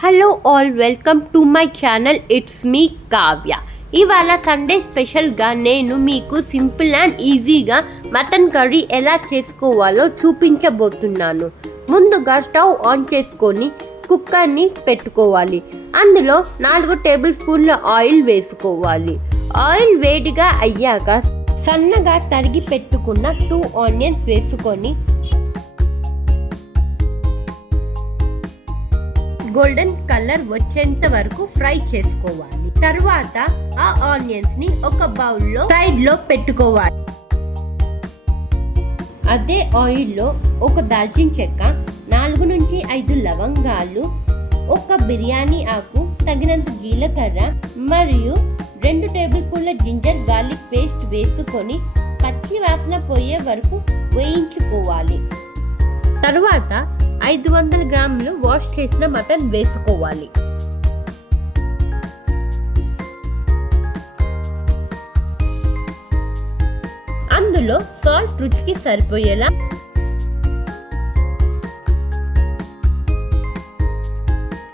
Hello all, welcome to my channel. It's me Kavya. ఇవాళ Sunday స్పెషల్గా నేను మీకు సింపుల్ అండ్ ఈజీగా మటన్ కర్రీ ఎలా చేసుకోవాలో చూపించబోతున్నాను. ముందుగా స్టవ్ ఆన్ చేసుకొని కుక్కర్ని పెట్టుకోవాలి. అందులో 4 టేబుల్ స్పూన్ల ఆయిల్ వేసుకోవాలి. ఆయిల్ వేడిగా అయ్యాక సన్నగా తరిగి పెట్టుకున్న 2 ఆనియన్స్ వేసుకొని గోల్డెన్ కలర్ వచ్చేంత వరకు ఫ్రై చేసుకోవాలి. తర్వాత ఆ ఆనియన్స్ ని ఒక బౌల్లో సైడ్ లో పెట్టుకోవాలి. అదే ఆయిల్ లో ఒక దాల్చిన చెక్క, 4 నుంచి 5 లవంగాలు, ఒక బిర్యానీ ఆకు, తగినంత జీలకర్ర మరియు 2 టేబుల్ స్పూన్ల జింజర్ గార్లిక్ పేస్ట్ వేసుకొని పచ్చి వాసన పోయే వరకు వేయించుకోవాలి. తరువాత 500 గ్రాములు వాష్ చేసిన మటన్ వేసుకోవాలి. అందులో సాల్ట్ రుచికి సరిపోయేలా,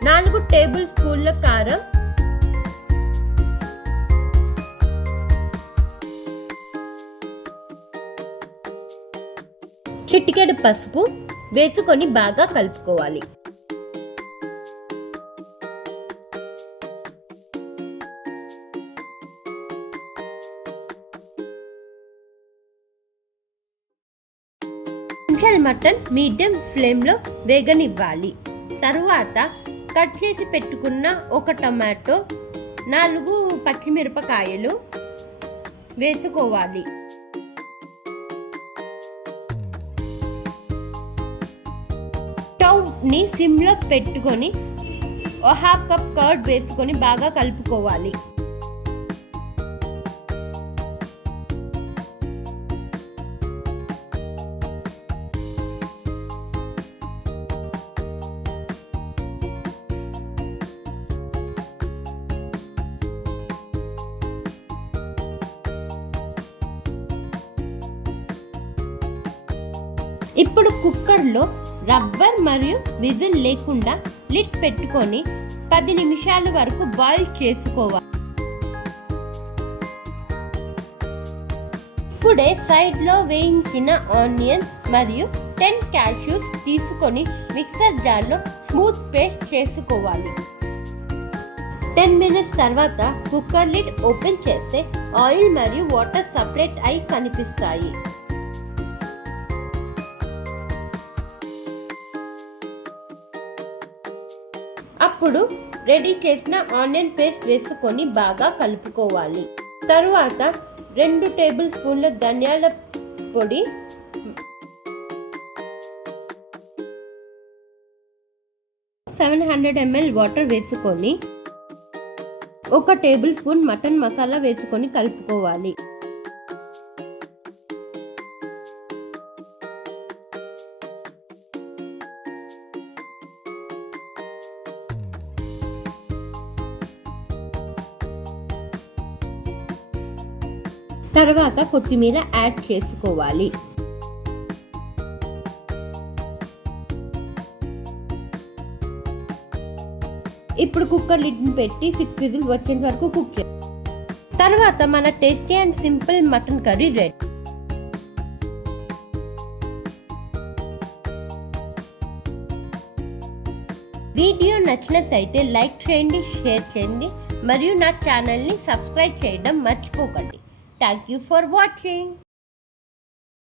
నాలుగు టేబుల్ స్పూన్ల కారం, చిటికెడు పసుపు వేసుకొని బాగా కలుపుకోవాలి. మటన్ మీడియం ఫ్లేమ్ లో వేగనివ్వాలి. తరువాత కట్ చేసి పెట్టుకున్న ఒక టమాటో, 4 పచ్చిమిరపకాయలు వేసుకోవాలి. స్టవ్ ని సిమ్ లో పెట్టుకొని 1/2 కప్ కర్డ్ వేసుకొని బాగా కలుపుకోవాలి. ఇప్పుడు కుక్కర్లో రబ్బర్ మరియు విజిల్ లేకుండా లిడ్ పెట్టుకొని 10 నిమిషాల వరకు బాయిల్ చేసుకోవాలి. ఇప్పుడే సైడ్ లో వేయించిన ఆనియన్స్ మరియు 10 క్యాష్యూస్ తీసుకొని మిక్సర్ జార్లో స్మూత్ పేస్ట్ చేసుకోవాలి. 10 మినిట్స్ తర్వాత కుక్కర్ లిడ్ ఓపెన్ చేస్తే ఆయిల్ మరియు వాటర్ సపరేట్ అయి కనిపిస్తాయి. అప్పుడు రెడీ చేసిన ఆనియన్ పేస్ట్ వేసుకొని బాగా కలుపుకోవాలి. తరువాత 2 టేబుల్ స్పూన్ల ధనియాల పొడి, 700 ml వాటర్ వేసుకొని 1 టేబుల్ స్పూన్ మటన్ మసాలా వేసుకొని కలుపుకోవాలి. తర్వాత కొత్తిమీర యాడ్ చేసుకోవాలి. ఇప్పుడు కుక్కర్ లిడ్ పెట్టి 6 విజిల్స్ వచ్చేంత వరకు కుక్ చేయాలి. తర్వాత మన tasty and simple mutton curry ready. Video నచ్చినట్లయితే లైక్ చేయండి, షేర్ చేయండి మరియు నా ఛానల్ని సబ్స్క్రైబ్ చేయడం మర్చిపోకండి. Thank you for watching.